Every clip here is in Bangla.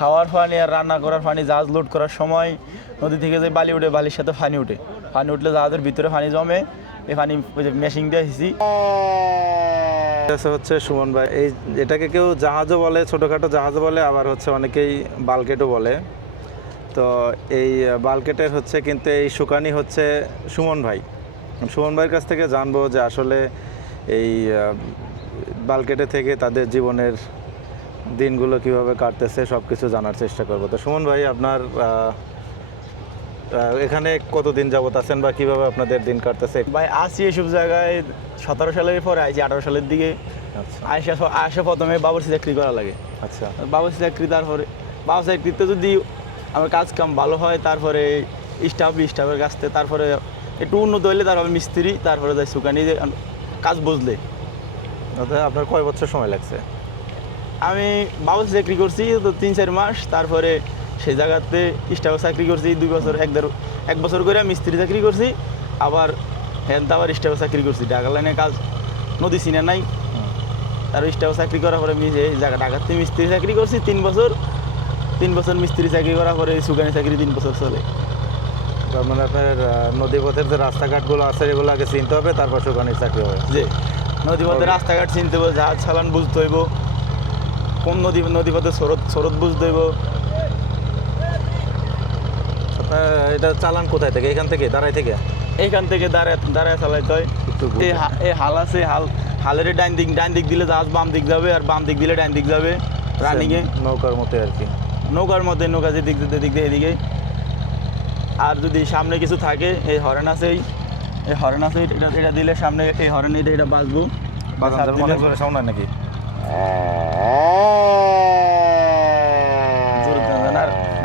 খাওয়ার পানি আর রান্না করার পানি, জাহাজ লোড করার সময় নদী থেকে যে বালি উঠে, বালির সাথে পানি উঠে, পানি উঠলে জাহাজের ভিতরে পানি জমে, এই পানি ওই যে মেশিন দিয়ে এসেছি। হচ্ছে সুমন ভাই, এই এটাকে কেউ জাহাজও বলে, ছোটোখাটো জাহাজও বলে, আবার হচ্ছে অনেকেই বালকেটও বলে। তো এই বালকেটের হচ্ছে কিন্তু এই শুকানি হচ্ছে সুমন ভাই। সুমন ভাইয়ের কাছ থেকে জানবো যে আসলে এই বালকেটে থেকে তাদের জীবনের দিনগুলো কিভাবে কাটতেছে সব কিছু জানার চেষ্টা করবো। তো সুমন ভাই, আপনার এখানে কতদিন যাবত আছেন বা কিভাবে আপনাদের দিন কাটতেছে? ভাই আসি এসব জায়গায় 17 সালের পরে আইছি, 18 সালের দিকে। আচ্ছা আসে প্রথমে বাবুর্চি চাকরি করা লাগে। আচ্ছা, বাবুর্চি চাকরি, তারপরে বাবুর্চি চাকরিতে যদি আমার কাজ কাম ভালো হয়, তারপরে স্টাফের কাছ থেকে, তারপরে একটু উন্নত হইলে তারপরে মিস্ত্রি, তারপরে যাই শুকানি যে কাজ বুঝলে। আপনার কয় বছর সময় লাগছে? আমি বাবুর্চি চাকরি করছি তো 3-4 মাস, তারপরে সেই জায়গাতে স্টাফের চাকরি করছি 2 বছর, 1 বছর করে মিস্ত্রি চাকরি করছি, আবার হ্যাঁ আবার স্টাফের চাকরি করছি। ঢাকা লাইনে কাজ নদী চিনে নাই, তার স্টাফের চাকরি করার পরে আমি এই জায়গা ঢাকাতে মিস্ত্রি চাকরি করছি 3 বছর। 3 বছর মিস্ত্রি চাকরি করার পরে সুগানি চাকরি 3 বছর চলে। তার মানে আপনার নদীপথের যে রাস্তাঘাটগুলো আছে এগুলো আগে চিনতে হবে, তারপর সুগানির চাকরি হবে। যে নদীপথের রাস্তাঘাট চিনতে হবে, জাহাজ চালান বুঝতে হইব, কোন নদীপথে স্রোত বুঝতে হইব। আপনার এটা চালান কোথায় থেকে? এখান থেকে, দাঁড়াই থেকে? এইখান থেকে দাঁড়ায় চালাইতে হয়। এই হাল আছে, হালের ডাইন দিক দিলে জাহাজ বাম দিক যাবে, আর বাম দিক দিলে ডাইন দিক যাবে রানিংয়ে। নৌকার মতো আর কি। নৌকার মধ্যে, নৌকা যে দিক দিয়ে এদিকে। আর যদি সামনে কিছু থাকে, এই হরেন আছে, এই হরেন আছে, এটা দিলে সামনে এই হরেন এটা বাজবো। অনেক জোরে সাউন্ড হয় নাকি?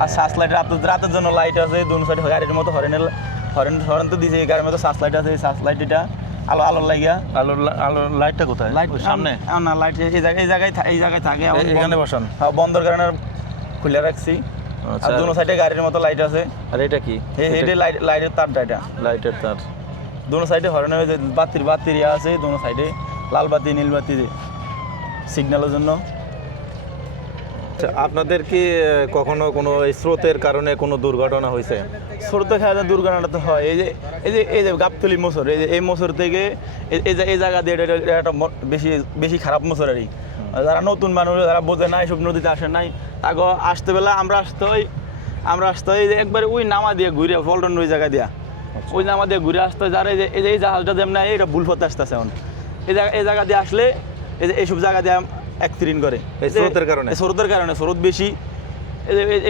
আর সার্চ লাইট, রাতের জন্য লাইট আছে দু সাইডে, গাড়ির মতো হরেন তো দিয়েছে, গাড়ির মতো সার্চ লাইট আছে। সার্চ লাইট এটা আলোর লাগিয়া। আলোর লাইটটা কোথায়? লাইট সামনে না, লাইট এই জায়গায় থাকে। এখানে বসান? বন্ধর কারণে খুলে রাখছি। আর দু সাইডে গাড়ির মতো লাইট আছে। আর এটা কি? লাইটের তারটা, এটা লাইটের তার। দু সাইডে হরেনের বাতির আছে, দু সাইডে লাল বাতি, নীল বাতি সিগন্যালের জন্য। আপনাদের কি কখনো কোনো এই স্রোতের কারণে কোনো দুর্ঘটনা হয়েছে? স্রোতে খাওয়া দুর্ঘটনাটা তো হয়। এই যে গাবতলি মোচর, এই মোচর থেকে এই জায়গা দিয়ে একটা বেশি খারাপ মোচর আর কি। যারা নতুন মানুষ, যারা বোঝে না, এইসব নদীতে আসে নাই, তাকে আসতে বেলা আমরা আসতে হয় যে একবারে ওই নামা দিয়ে ঘুরে পল্টন ওই জায়গা দিয়া, ওই নামা দিয়ে ঘুরে আসতে হয়। যারা এই জাহাজটা যেমন এটা ভুল পথে আসতেছে এখন, এই জায়গা দিয়ে আসলে এইসব জায়গা দিয়ে অ্যাক্সিডেন্ট করে স্রোতের কারণে। স্রোত বেশি।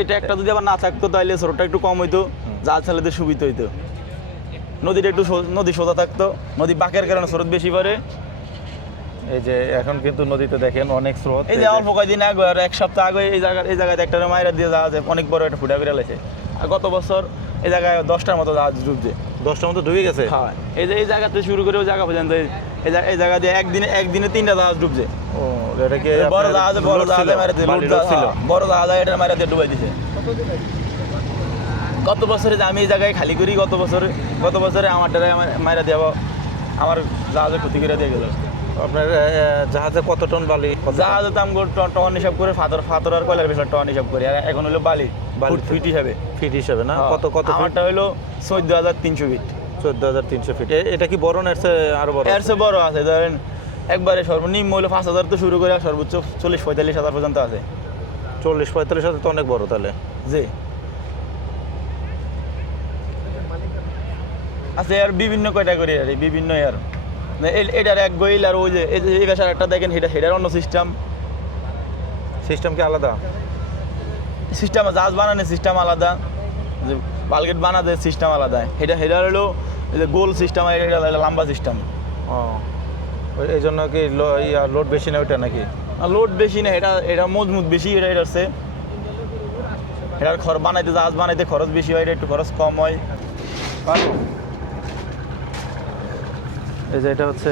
এটা একটা যদি আবার না থাকতো তাহলে স্রোতটা একটু কম হইতো, জাহাজ চালাতে সুবিধা হইতো। নদীটা একটু নদী সোজা থাকতো, নদী বাঁকের কারণে স্রোত বেশি পড়ে। এই যে এখন কিন্তু নদীতে দেখেন অনেক স্রোত। এই যে অল্প কয়েকদিন আগে, আর 1 সপ্তাহ আগে এই জায়গায় একটা মাইরা দিয়ে জাহাজ অনেক বড় একটা ফুটা বেরালেছে। আর গত বছর এই জায়গায় 10টার মতো জাহাজ ডুবছে। 10টার মতো ডুবে গেছে? হ্যাঁ, এই জায়গাতে শুরু করে ওই জায়গা পর্যন্ত এই জায়গা দিয়ে একদিনে 3টা জাহাজ ডুবছে। ও, এটা কি বড় জাহাজে মারা দিয়ে, বড় জাহাজ এটা মারা দিয়ে ডুবাই দিছে। গত বছরে যে আমি এই জায়গায় খালি করি, গত বছরে আমার মারা দিয়ে আমার জাহাজে ক্ষতি করে দিয়ে গেল। আপনার জাহাজে কত টন বালি? জাহাজে দাম টন হিসাব করে, ফাতর আর কয়লার বিষয় টন হিসাব করি। আর এখন হলো বালি ফিট হিসাবে না? কত? আমারটা হলো 14,300 ফিট। 14,300 ফিট। এটা কি বড় না আরো বড়? এর চেয়ে বড় আছে, ধরেন একবারে সর্বনিম্ন হলো 5,000 তো শুরু করে সর্বোচ্চ 40-45,000 পর্যন্ত আছে। 40-45,000 তো অনেক বড় তাহলে। জি, আচ্ছা, আর বিভিন্ন ক্যাটাগরি আর বিভিন্ন আর এটার এক গোইল, আর ওই যে এই বেশার একটা দেখেন, সেটার অন্য সিস্টেম কি আলাদা? জাহাজ বানানোর সিস্টেম আলাদা, যে বালগেট বানাতে সিস্টেম আলাদা। সেটা হলো এই যে গোল সিস্টেম, আর এটা লম্বা সিস্টেম। ও, এই জন্য কি লোড বেশি না ওইটা নাকি? লোড বেশি না, এটা মজবুত বেশি। এটার জাহাজ বানাইতে খরচ বেশি হয়, এটা একটু খরচ কম হয়। এই যে এটা হচ্ছে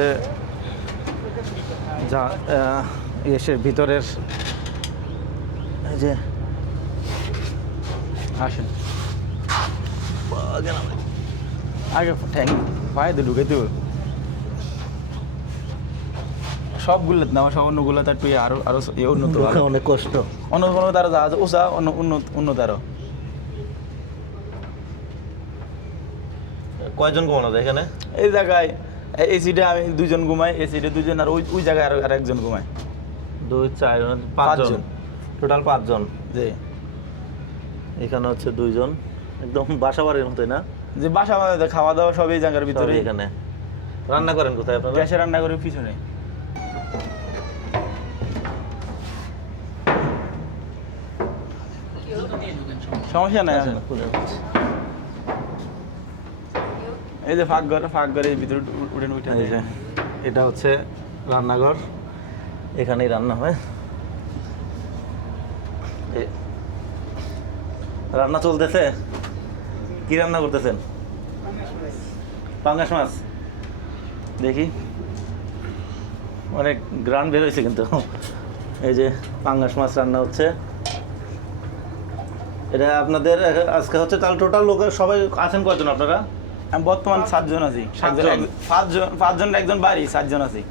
এসের ভিতরের, এই যে আসেন আগে ঠ্যাং পায়ে দিয়ে ঢুকে দেব। সবগুলো না, সব অন্যগুলো তার একটু আরো আরো উন্নত ভালো। অনেক কষ্ট। অন্য কোনো তারা জাহাজ উঁচা উন্নত আরো। কয়জন ঘুমানো যায় এখানে? এই জায়গায় এই সিটে আমি 2 জন ঘুমাই, এই সিটে 2 জন, আর ওই জায়গায় আর একজন ঘুমায়। 2 4 5 জন, টোটাল 5 জন। জি, এখানে হচ্ছে 2 জন, একদম বাসা বাড়ির মতোই না? যে বাসা বানাতে খাওয়া দাওয়া সব এই জায়গার ভিতরে। এখানে রান্না করেন কোথায় আপনারা? গ্যাসে রান্না করে পিছনে। সমস্যা নাই। এই যে ফাঁক ঘরে ভিতরে উঠে এই যে এটা হচ্ছে রান্নাঘর, এখানেই রান্না হয়। রান্না চলতেছে? কি রান্না করতেছেন? পাঙ্গাস মাছ। দেখি, অনেক গ্রান বের হয়েছে কিন্তু। এই যে পাঙ্গাস মাছ রান্না হচ্ছে। এটা আপনাদের আজকে হচ্ছে তাহলে টোটাল লোক সবাই আছেন কয়জন আপনারা? আমি বর্তমান 7 জন আছি। 5 জন একজন বাড়ি, 7 জন আছি।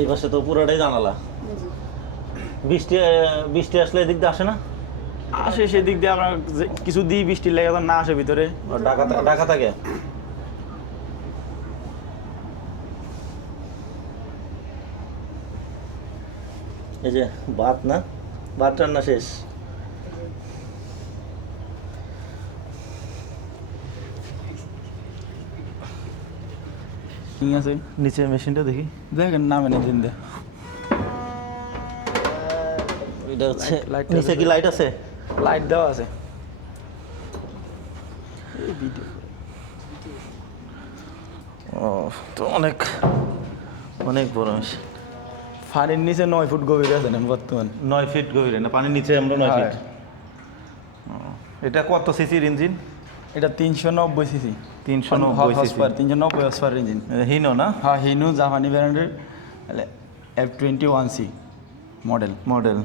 এই পাশে তো পুরোটাই জানালা। বৃষ্টি আসলে এদিক দিয়ে আসে না? আসে, সেদিক দিয়ে আমরা কিছু দিই, বৃষ্টির লেগে না আসে ভিতরে। ঢাকা থাকে। এই যে ভাত না, ভাত রান্না শেষ। ঠিক আছে, নিচে মেশিনটা দেখি। দেখেন নামে না দিন দে। এটা হচ্ছে লাইট নিচে কি লাইট আছে? লাইট দেওয়া আছে। এই ভিডিও ও, তো অনেক বড় মেশিন। ফানির নিচে 9 ফুট গভীরে আছে বর্তমান। 9 ফিট গভীরে না? পানির নিচে আমরা 9 ফিট। এটা কত সিসির ইঞ্জিন? এটা 390 CC, 390 CC. 390 horse power engine. Hino না? হ্যাঁ, হিনু জাপানি ব্র্যান্ডের F21C মডেল।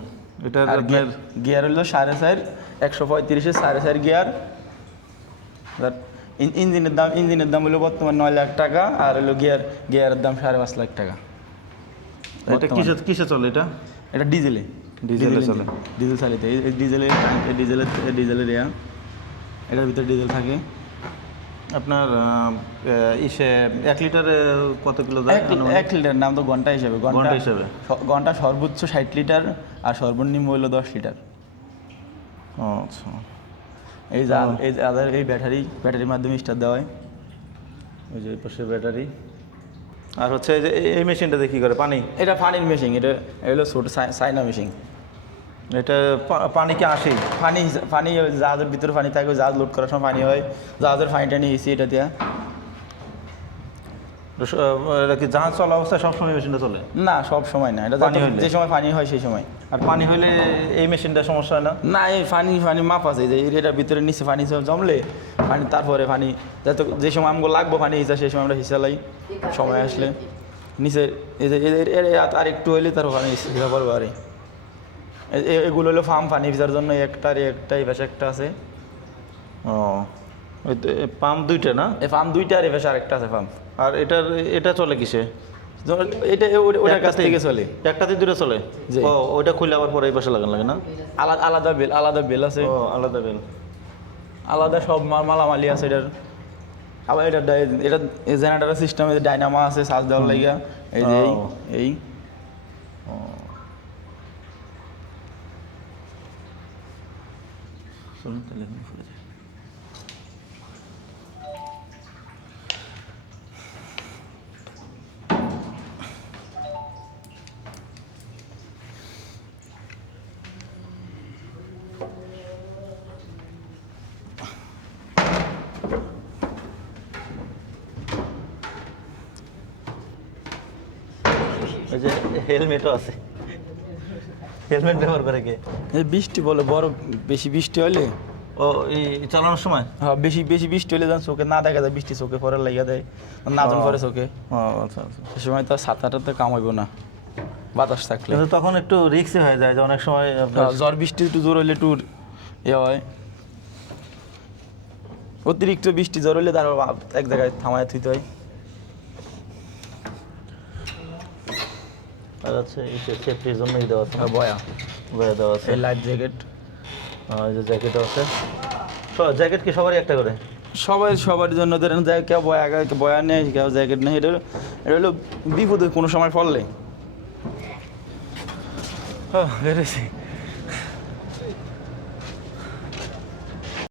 এটা আর আপনার গিয়ার হলো 4.5, 135-এর 4.5 গিয়ার। ইঞ্জিনের দাম হলো বর্তমান 9 লাখ টাকা, আর হলো গিয়ারের দাম 5.5 লাখ টাকা। এটা কিসে চলে এটা? এটা ডিজেলে চলে। ডিজেল চালিত। এই ডিজেলের এটার ভিতরে ডিজেল থাকে। আপনার ইসে 1 লিটারে কত কিলো যায়? 1 লিটার নাম তো ঘন্টা হিসেবে। ঘন্টা হিসেবে? ঘন্টা সর্বোচ্চ 60 লিটার, আর সর্বনিম্ন হলো 10 লিটার। আচ্ছা। এই ব্যাটারির মাধ্যমে স্টার্ট দেওয়া হয়। ওই যে পাশে ব্যাটারি। আর হচ্ছে এই যে এই মেশিনটাতে কি করে? পানি? এটা পানির মেশিন। এটা হলো ছোট চাইনা মেশিন। এটা পানি কি আসে? পানি জাহাজের ভিতরে পানি থাকে, জাহাজ লোড করার সময় পানি হয়, জাহাজের পানিটা নিয়ে এসি এটা দিয়া। এটা কি জাহাজ চলা অবস্থায় সবসময় মেশিনটা চলে? না, সব সময় না। এটা যে সময় পানি হয় সেই সময়। আর পানি হইলে এই মেশিনটা সমস্যা হয় না? না, এই পানি মাপ আছে যে এটার ভিতরে নিচে পানি জমলে পানি, তারপরে পানি যে সময় আমাকে লাগবো পানি হিসা, সেই সময় আমরা হিসালাই সময় আসলে নিচে এই যে আর একটু হইলে তার ওখানে হিসা পড়বো। আর এগুলো হলো ফার্ম পানি ভিজার জন্য এই পাশে একটা আছে। ও, পাম্প 2টা না? এই ফার্ম 2টা, আর এই পাশে আরেকটা আছে ফার্ম। আর এটা চলে কিসে? এটা ওটার কাছ থেকে চলে। একটাতে 2টা চলে? ও, ওইটা খুলে আবার পরে এই পাশে লাগানো লাগে না? আলাদা বেল আছে। ও, আলাদা বেল, আলাদা সব মালামালি আছে এটার। আবার এটা জেনারেটর সিস্টেম, ডাইনামা আছে চার্জ দেওয়ার লাগিয়া। এই যে এই ওই যে হেলমেটও আছে। হেলমেট ব্যবহার করে কে? এই বৃষ্টি বলে বেশি বৃষ্টি হলে, ও, এই চালানোর সময়? হ্যাঁ, বেশি বৃষ্টি হলে যখন চোখে না দেখা যায়, বৃষ্টি চোখে পরে লাগিয়ে দেয়, নাজন করে চোখে। ও, আচ্ছা আচ্ছা। সে সময় তো ছাতাটাতে কামাইবো না বাতাস থাকলে। কিন্তু তখন একটু রিস্কি হয়ে যায় যে অনেক সময় ঝড় বৃষ্টি একটু জোর হলে একটু হয়। অতিরিক্ত বৃষ্টি জ্বর হলে তার এক জায়গায় থামায় থুইতে হয়। আর আছে সেফটির জন্য দেওয়া আছে আর বয়া বয়া দেওয়া আছে, এই লাইফ জ্যাকেট, এই যে জ্যাকেটও আছে। জ্যাকেট কি সবারই একটা করে? সবার জন্য ধরেন যায় কেউ বয়া নেই, কেউ জ্যাকেট নেই। এটা হলো বিপদে কোনো সময় পড়লে বেড়েছি